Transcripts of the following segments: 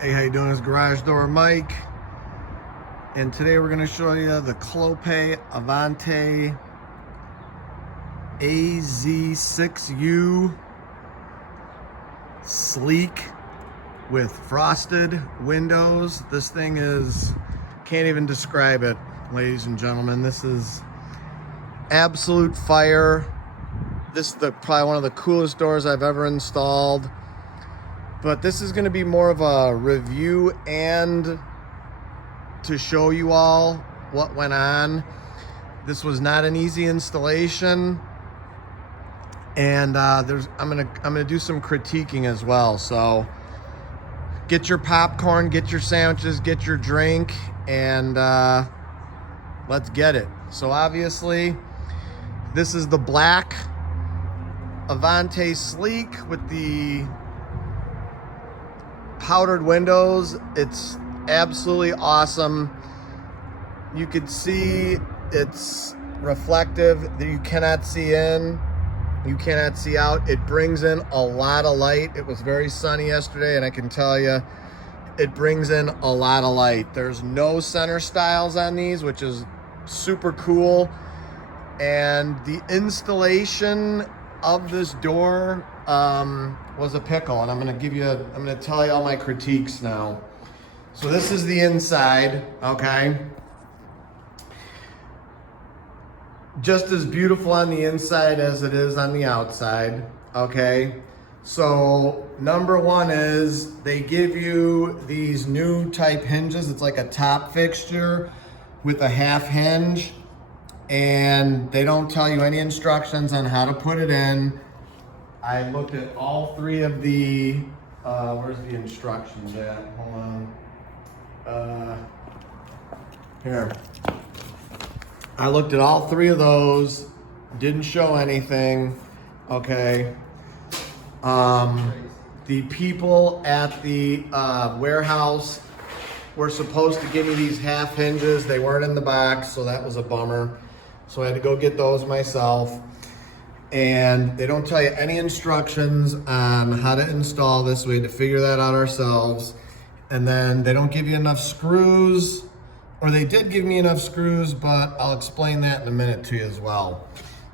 Hey, how you doing? It's Garage Door Mike, and today we're going to show you the CLOPAY Avante AZ6U Sleek with frosted windows. This thing is, can't even describe it, ladies and gentlemen. This is absolute fire. This is probably one of the coolest doors I've ever installed. But this is going to be more of a review and to show you all what went on. This was not an easy installation, and I'm gonna do some critiquing as well. So get your popcorn, get your sandwiches, get your drink, and let's get it. So obviously, this is the black Avante Sleek with the powdered windows. It's absolutely awesome. You could see it's reflective, that you cannot see in, you cannot see out. It brings in a lot of light. It was very sunny yesterday, and I can tell you it brings in a lot of light. There's no center stiles on these, which is super cool. And the installation of this door was a pickle, and I'm gonna tell you all my critiques now. So this is the inside, okay? Just as beautiful on the inside as it is on the outside, okay? So number one is they give you these new type hinges. It's like a top fixture with a half hinge, and they don't tell you any instructions on how to put it in. I looked at all three of the, where's the instructions at? Hold on. Here. I looked at all three of those, didn't show anything, okay? The people at the warehouse were supposed to give me these half hinges. They weren't in the box, so that was a bummer. So I had to go get those myself. And they don't tell you any instructions on how to install this. We had to figure that out ourselves. And then they don't give you enough screws, or they did give me enough screws, but I'll explain that in a minute to you as well.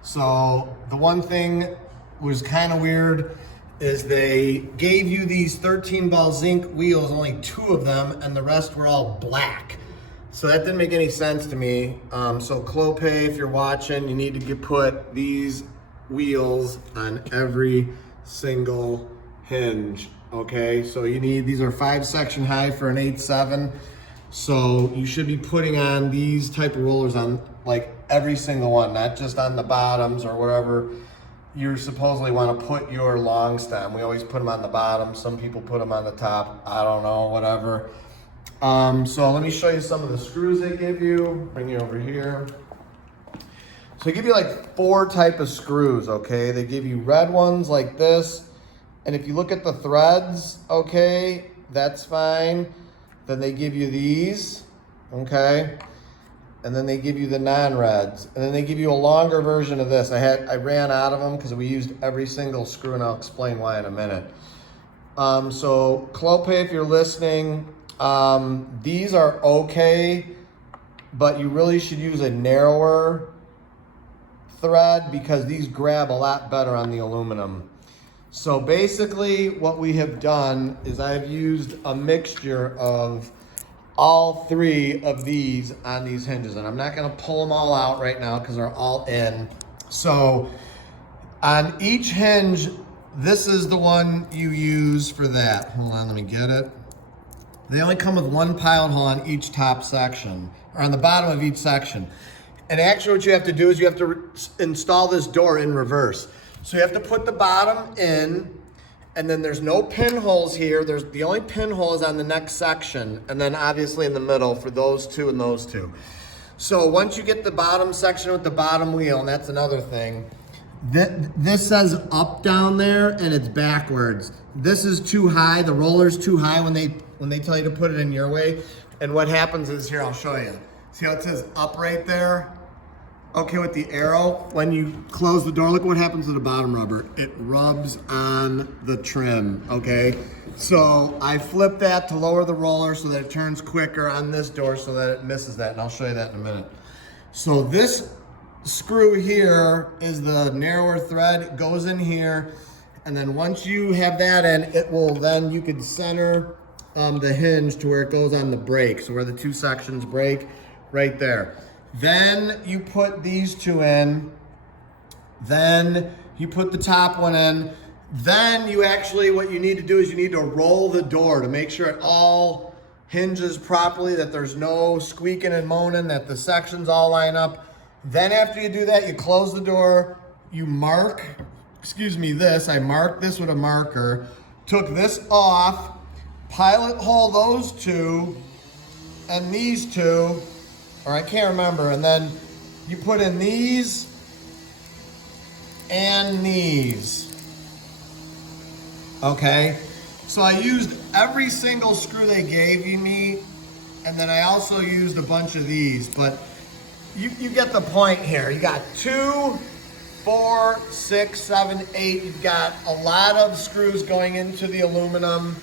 So the one thing was kind of weird is they gave you these 13 ball zinc wheels, only 2 of them, and the rest were all black. So that didn't make any sense to me. So CLOPAY, if you're watching, you need to put these wheels on every single hinge, okay? So you need, these are 5-section high for an 8.7. So you should be putting on these type of rollers on like every single one, not just on the bottoms or wherever you supposedly want to put your long stem. We always put them on the bottom. Some people put them on the top. I don't know, whatever. So let me show you some of the screws they give you. Bring you over here. So they give you like 4 type of screws, okay? They give you red ones like this. And if you look at the threads, okay, that's fine. Then they give you these, okay? And then they give you the non-reds. And then they give you a longer version of this. I ran out of them because we used every single screw, and I'll explain why in a minute. So CLOPAY, if you're listening, these are okay, but you really should use a narrower thread because these grab a lot better on the aluminum. So basically what we have done is I've used a mixture of all 3 of these on these hinges, and I'm not gonna pull them all out right now because they're all in. So on each hinge, this is the one you use for that. Hold on, let me get it. They only come with 1 pilot hole on each top section, or on the bottom of each section. And actually what you have to do is you have to install this door in reverse. So you have to put the bottom in, and then there's no pinholes here. The only pinhole is on the next section, and then obviously in the middle for those 2 and those 2. So once you get the bottom section with the bottom wheel, and that's another thing, this says up down there and it's backwards. This is too high, the roller's too high when they tell you to put it in your way. And what happens is, here, I'll show you. See how it says up right there? Okay, with the arrow, when you close the door, look what happens to the bottom rubber. It rubs on the trim, okay? So I flip that to lower the roller so that it turns quicker on this door so that it misses that, and I'll show you that in a minute. So this screw here is the narrower thread. It goes in here, and then once you have that in, it will then, you can center the hinge to where it goes on the brake. So where the two sections break, right there. Then you put these two in, then you put the top one in, then you actually, what you need to do is you need to roll the door to make sure it all hinges properly, that there's no squeaking and moaning, that the sections all line up. Then after you do that, you close the door, you mark, I marked this with a marker, took this off, pilot hole those two, and these two, or I can't remember, and then you put in these and these. Okay, so I used every single screw they gave me, and then I also used a bunch of these, but you get the point here. You got 2, 4, 6, 7, 8. You've got a lot of screws going into the aluminum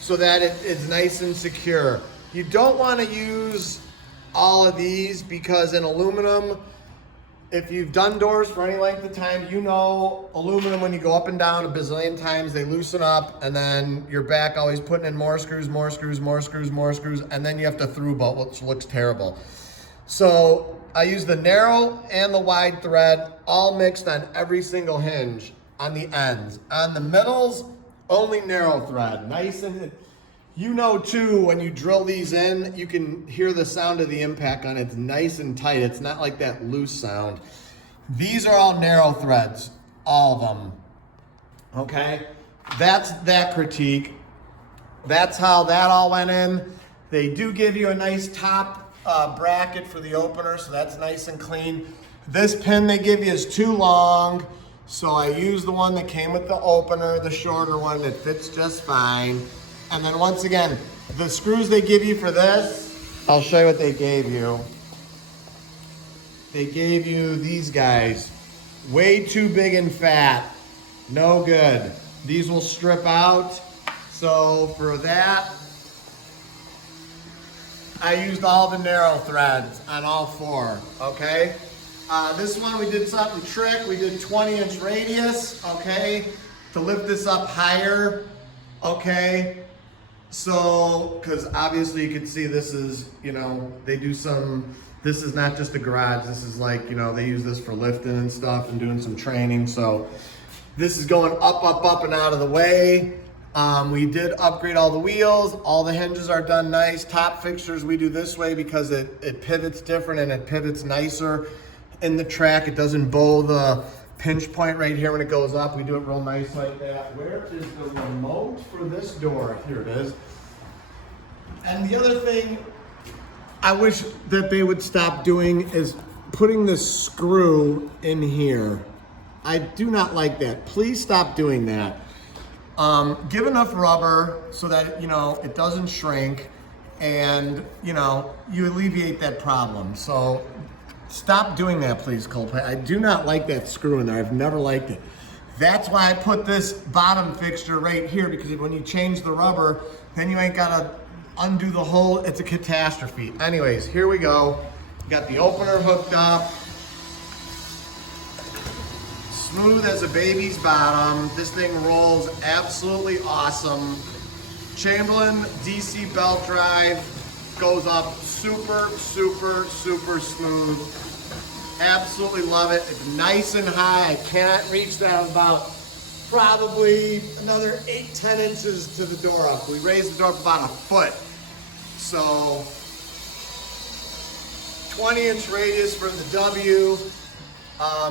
so that it's nice and secure. You don't want to use all of these because in aluminum, if you've done doors for any length of time, you know aluminum, when you go up and down a bazillion times, they loosen up, and then you're back always putting in more screws, and then you have to through bolt, which looks terrible. So I use the narrow and the wide thread all mixed on every single hinge on the ends. On the middles, only narrow thread. Nice and, you know too, when you drill these in, you can hear the sound of the impact on it. It's nice and tight. It's not like that loose sound. These are all narrow threads, all of them. Okay, that's that critique. That's how that all went in. They do give you a nice top bracket for the opener, so that's nice and clean. This pin they give you is too long, so I used the one that came with the opener, the shorter one that fits just fine. And then once again, the screws they give you for this, I'll show you what they gave you. They gave you these guys. Way too big and fat. No good. These will strip out. So for that, I used all the narrow threads on all 4, okay? This one we did something trick. We did 20-inch radius, okay? To lift this up higher, okay? So, because obviously you can see this is, you know, they do some, this is not just a garage, this is like, you know, they use this for lifting and stuff and doing some training. So this is going up and out of the way. We did upgrade all the wheels, all the hinges are done nice. Top fixtures we do this way because it pivots different and it pivots nicer in the track. It doesn't bow the pinch point right here when it goes up. We do it real nice like that. Where is the remote for this door? Here it is. And the other thing I wish that they would stop doing is putting this screw in here. I do not like that. Please stop doing that. Give enough rubber so that, you know, it doesn't shrink and, you know, you alleviate that problem. So stop doing that, please, CLOPAY. I do not like that screw in there. I've never liked it. That's why I put this bottom fixture right here, because when you change the rubber, then you ain't gotta undo the whole, it's a catastrophe. Anyways, here we go. Got the opener hooked up. Smooth as a baby's bottom. This thing rolls absolutely awesome. Chamberlain DC belt drive goes up super smooth. Absolutely love it. It's nice and high. I cannot reach that about probably another 8-10 inches to the door up. We raised the door up about 1 foot. So 20-inch radius for the W.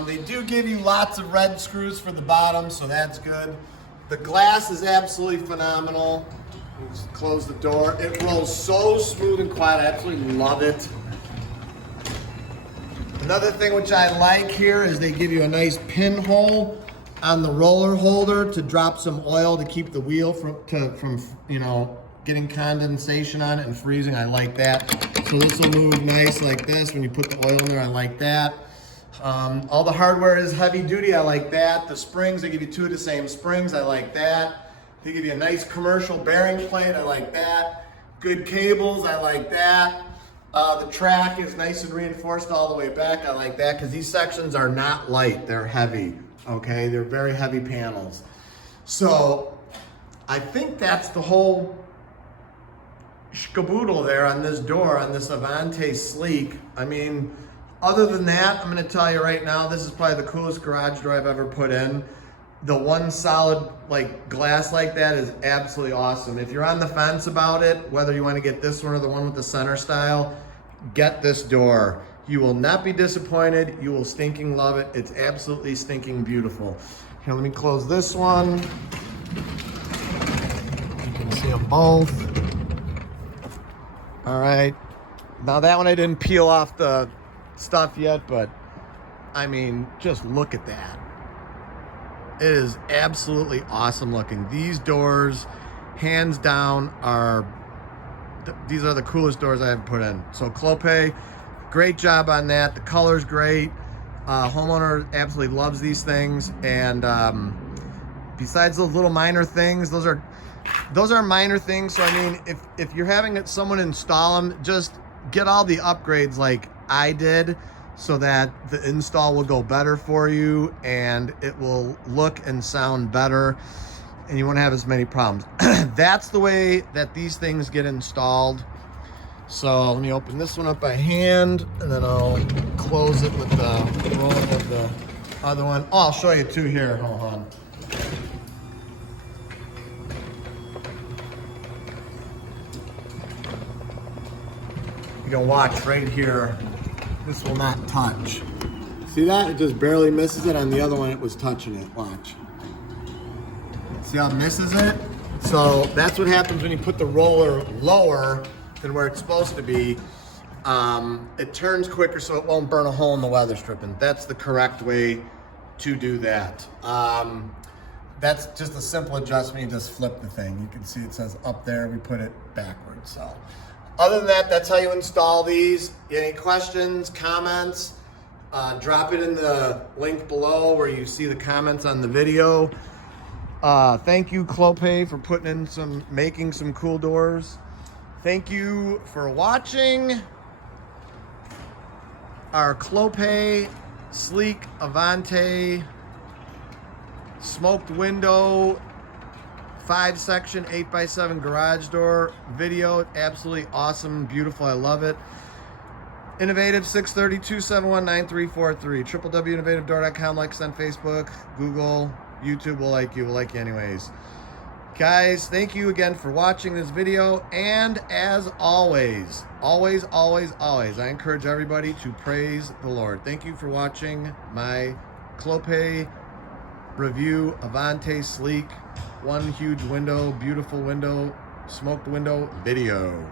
They do give you lots of red screws for the bottom, so that's good. The glass is absolutely phenomenal. Just close the door. It rolls so smooth and quiet. I absolutely love it. Another thing which I like here is they give you a nice pinhole on the roller holder to drop some oil to keep the wheel from you know, getting condensation on it and freezing. I like that. So this will move nice like this when you put the oil in there. I like that. All the hardware is heavy duty. I like that. The springs, they give you 2 of the same springs. I like that. They give you a nice commercial bearing plate. I like that. Good cables. I like that. The track is nice and reinforced all the way back. I like that because these sections are not light. They're heavy. Okay, they're very heavy panels. So I think that's the whole shkaboodle there on this door, on this Avante Sleek. I mean, other than that, I'm going to tell you right now, this is probably the coolest garage door I've ever put in. The one solid like glass like that is absolutely awesome. If you're on the fence about it, whether you want to get this one or the one with the center style, get this door. You will not be disappointed. You will stinking love it. It's absolutely stinking beautiful. Here, let me close this one. You can see them both. All right. Now that one I didn't peel off the stuff yet, but I mean, just look at that. It is absolutely awesome looking. These doors, hands down, these are the coolest doors I have put in. So CLOPAY, great job on that. The color's great. Homeowner absolutely loves these things. And besides those little minor things, those are minor things. So I mean, if you're having someone install them, just get all the upgrades like I did, so that the install will go better for you and it will look and sound better and you won't have as many problems. That's the way that these things get installed. So let me open this one up by hand and then I'll close it with the roll of the other one. Oh, I'll show you two here. Hold on. You can watch right here. This will not touch. See that? It just barely misses it. On the other one, it was touching it. Watch. See how it misses it? So that's what happens when you put the roller lower than where it's supposed to be. It turns quicker so it won't burn a hole in the weather stripping. That's the correct way to do that. That's just a simple adjustment. You just flip the thing. You can see it says up there. We put it backwards. So other than that, that's how you install these. Any questions, comments, drop it in the link below where you see the comments on the video. Thank you, CLOPAY, for making some cool doors. Thank you for watching our CLOPAY Sleek Avante smoked window 5-section 8x7 garage door video. Absolutely awesome, beautiful. I love it. Innovative 632-719-343. www.innovativedoor.com. Like us on Facebook, Google, YouTube. We'll like you anyways. Guys, thank you again for watching this video. And as always, I encourage everybody to praise the Lord. Thank you for watching my CLOPAY review Avante Sleek, one huge window, beautiful window, smoked window video.